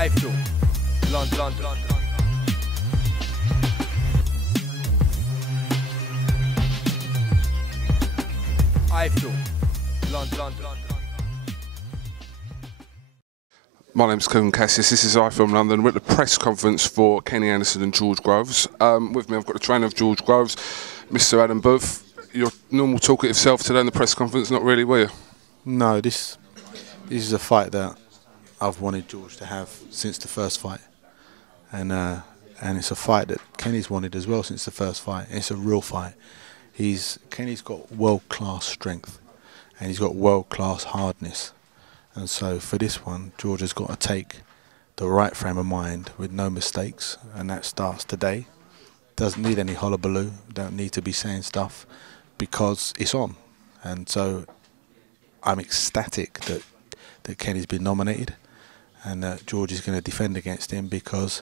iFILM, London. iFILM, London. My name's Kugan Cassius, this is iFILM London. We're at the press conference for Kenny Anderson and George Groves. With me I've got the trainer of George Groves, Mr. Adam Booth. Your normal talkative self today in the press conference, not really, were you? No, this is a fight that I've wanted George to have since the first fight. And it's a fight that Kenny's wanted as well since the first fight. It's a real fight. Kenny's got world-class strength and he's got world-class hardness. And so for this one, George has got to take the right frame of mind with no mistakes, and that starts today. Doesn't need any hullabaloo, don't need to be saying stuff because it's on. And so I'm ecstatic that Kenny's been nominated and that George is going to defend against him, because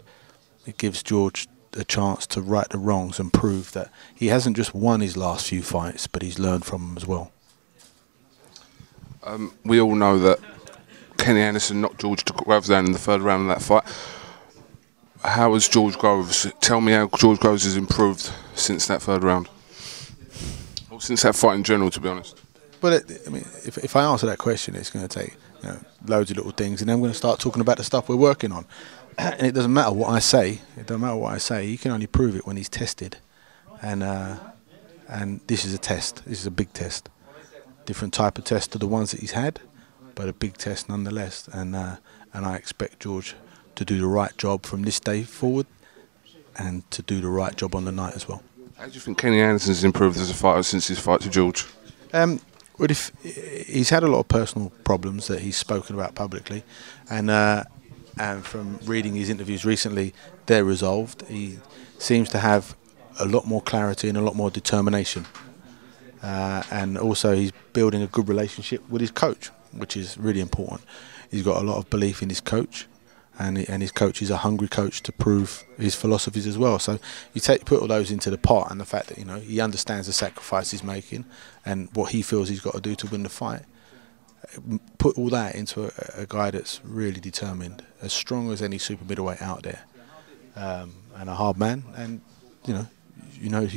it gives George a chance to right the wrongs and prove that he hasn't just won his last few fights, but he's learned from them as well. We all know that Kenny Anderson knocked George Groves down in the third round of that fight. How has George Groves, tell me how George Groves has improved since that third round? Or since that fight in general, to be honest. But I mean, if I answer that question, it's going to take loads of little things, and then I'm going to start talking about the stuff we're working on. And it doesn't matter what I say. It doesn't matter what I say. He can only prove it when he's tested. And this is a test. This is a big test. Different type of test to the ones that he's had, but a big test nonetheless. And I expect George to do the right job from this day forward, and to do the right job on the night as well. How do you think Kenny Anderson's improved as a fighter since his fight to George? Well, he's had a lot of personal problems that he's spoken about publicly, and from reading his interviews recently, they're resolved. He seems to have a lot more clarity and a lot more determination. And also he's building a good relationship with his coach, which is really important. He's got a lot of belief in his coach, and his coach is a hungry coach to prove his philosophies as well. So you put all those into the pot, and the fact that he understands the sacrifice he's making and what he feels he's got to do to win the fight. Put all that into a guy that's really determined, as strong as any super middleweight out there, and a hard man. And you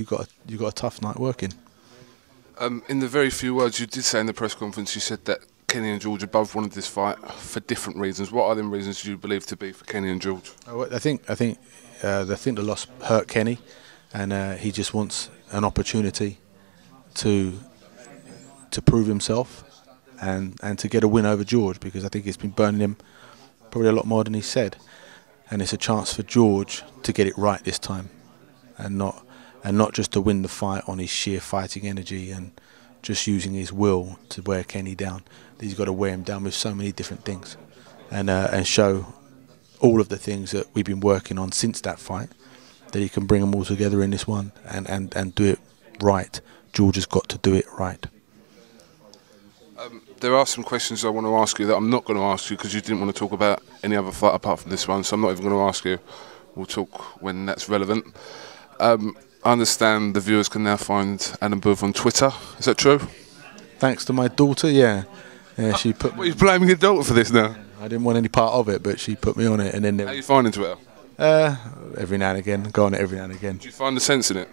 got a tough night working. In the very few words you did say in the press conference, you said that Kenny and George both wanted this fight for different reasons. What are them reasons you believe to be for Kenny and George? I think the loss hurt Kenny, and he just wants an opportunity to prove himself and to get a win over George, because I think it's been burning him probably a lot more than he said. And it's a chance for George to get it right this time, and not just to win the fight on his sheer fighting energy and just using his will to wear Kenny down. He's got to wear him down with so many different things, and show all of the things that we've been working on since that fight, that he can bring them all together in this one and do it right. George has got to do it right. There are some questions I want to ask you that I'm not going to ask you because you didn't want to talk about any other fight apart from this one, so I'm not even going to ask you. We'll talk when that's relevant. I understand the viewers can now find Adam Booth on Twitter. Is that true? Thanks to my daughter, yeah. She put. What, are you blaming your daughter for this now? I didn't want any part of it, but she put me on it, and then. How are you finding Twitter? Every now and again, go on it every now and again. Do you find the sense in it?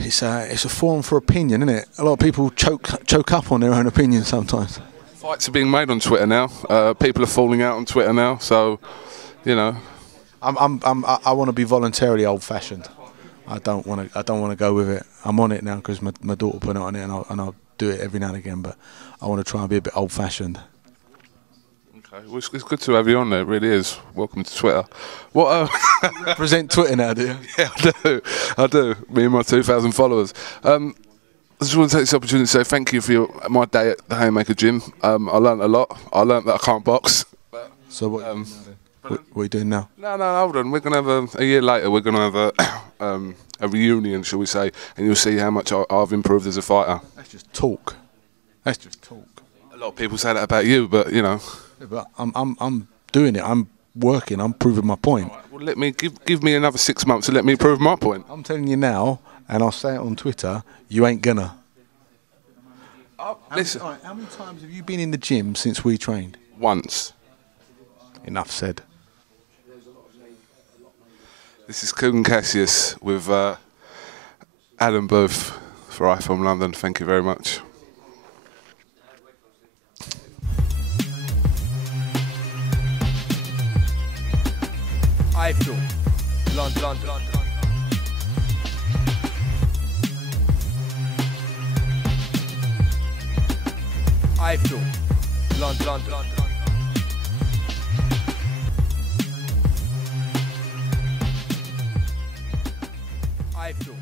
It's a forum for opinion, isn't it? A lot of people choke up on their own opinion sometimes. Fights are being made on Twitter now. People are falling out on Twitter now, so I want to be voluntarily old-fashioned. I don't want to go with it. I'm on it now because my daughter put it on it, and I'll do it every now and again. But I want to try and be a bit old-fashioned. Okay, well, it's good to have you on there. It really is. Welcome to Twitter. What? Represent Twitter now, do you? Yeah, I do. Me and my 2,000 followers. I just want to take this opportunity to say thank you for my day at the Haymaker Gym. I learnt a lot. I learnt that I can't box. So what are you doing now? No, hold on. We're going to have a year later, we're going to have a reunion, shall we say, and you'll see how much I've improved as a fighter. That's just talk. That's just talk. A lot of people say that about you, but Yeah, but I'm doing it. I'm working. I'm proving my point. Right, well, let me give me another 6 months to let me prove my point. I'm telling you now, and I'll say it on Twitter. You ain't gonna. Listen. How many times have you been in the gym since we trained? Once. Enough said. This is Kugan Cassius with Adam Booth for iFILM London. Thank you very much. iFILM, London. iFILM, London. iFILM.